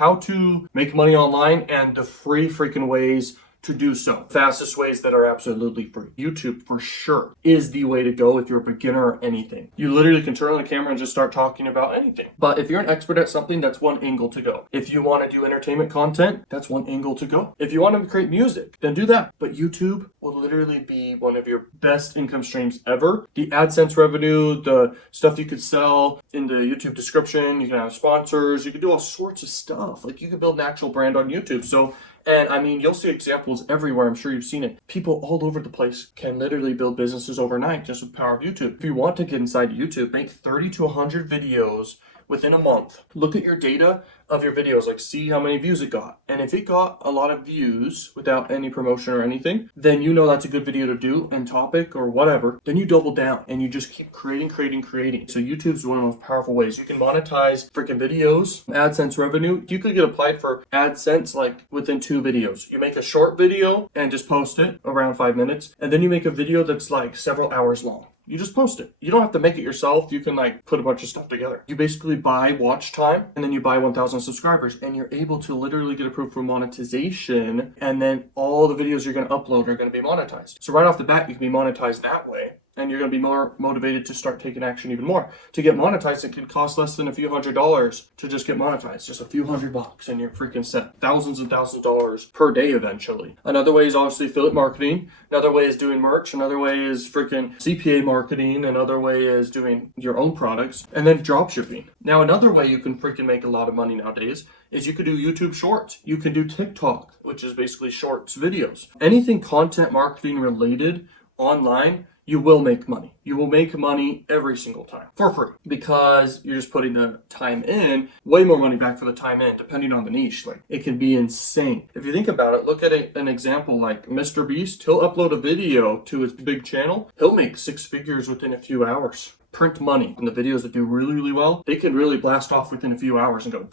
how to make money online and the free freaking ways to do so. Fastest ways that are absolutely free. YouTube for sure is the way to go if you're a beginner or anything. You literally can turn on the camera and just start talking about anything. But if you're an expert at something, that's one angle to go. If you want to do entertainment content, that's one angle to go. If you want to create music, then do that. But YouTube will literally be one of your best income streams ever. The AdSense revenue, the stuff you could sell in the YouTube description, you can have sponsors, you can do all sorts of stuff. Like you can build an actual brand on YouTube. And I mean, you'll see examples everywhere. I'm sure you've seen it. People all over the place can literally build businesses overnight just with the power of YouTube. If you want to get inside YouTube, make 30 to 100 videos within a month. Look at your data of your videos, like see how many views it got. And if it got a lot of views without any promotion or anything, then you know that's a good video to do and topic or whatever. Then you double down and you just keep creating. So YouTube is one of the most powerful ways. You can monetize freaking videos, AdSense revenue. You could get applied for AdSense like within 2 videos. You make a short video and just post it around 5 minutes. And then you make a video that's like several hours long. You just post it. You don't have to make it yourself. You can like put a bunch of stuff together. You basically buy watch time and then you buy 1,000 subscribers and you're able to literally get approved for monetization. And then all the videos you're going to upload are going to be monetized. So right off the bat, you can be monetized that way. And you're going to be more motivated to start taking action even more. To get monetized, it could cost less than a few $100s to just get monetized. Just a few $100 and you're freaking set. Thousands and thousands of dollars per day eventually. Another way is obviously affiliate marketing. Another way is doing merch. Another way is freaking CPA marketing. Another way is doing your own products. And then drop shipping. Now, another way you can freaking make a lot of money nowadays is you could do YouTube Shorts. You can do TikTok, which is basically shorts videos. Anything content marketing related online, you will make money. You will make money every single time for free because you're just putting the time in, way more money back for the time in, depending on the niche. Like it can be insane. If you think about it, look at an example like Mr. Beast. He'll upload a video to his big channel. He'll make 6 figures within a few hours. Print money. And the videos that do really, really well, they can really blast off within a few hours and go,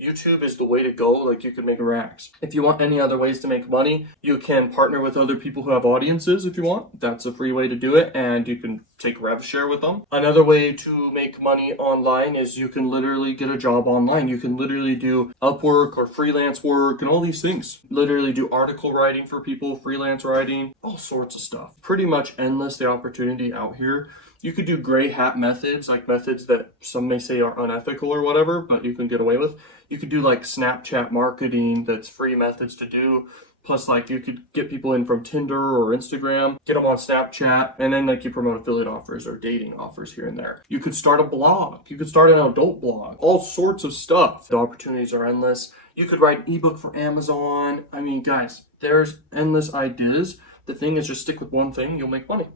YouTube is the way to go. Like you can make racks. If you want any other ways to make money, you can partner with other people who have audiences if you want. That's a free way to do it. And you can take rev share with them. Another way to make money online is you can literally get a job online. You can literally do Upwork or freelance work and all these things. Literally do article writing for people, freelance writing, all sorts of stuff. Pretty much endless the opportunity out here. You could do gray hat methods, like methods that some may say are unethical or whatever, but you can get away with. You could do like Snapchat marketing, that's free methods to do. Plus, like you could get people in from Tinder or Instagram, get them on Snapchat, and then like you promote affiliate offers or dating offers here and there. You could start a blog. You could start an adult blog. All sorts of stuff. The opportunities are endless. You could write an ebook for Amazon. I mean, guys, there's endless ideas. The thing is just stick with one thing, you'll make money.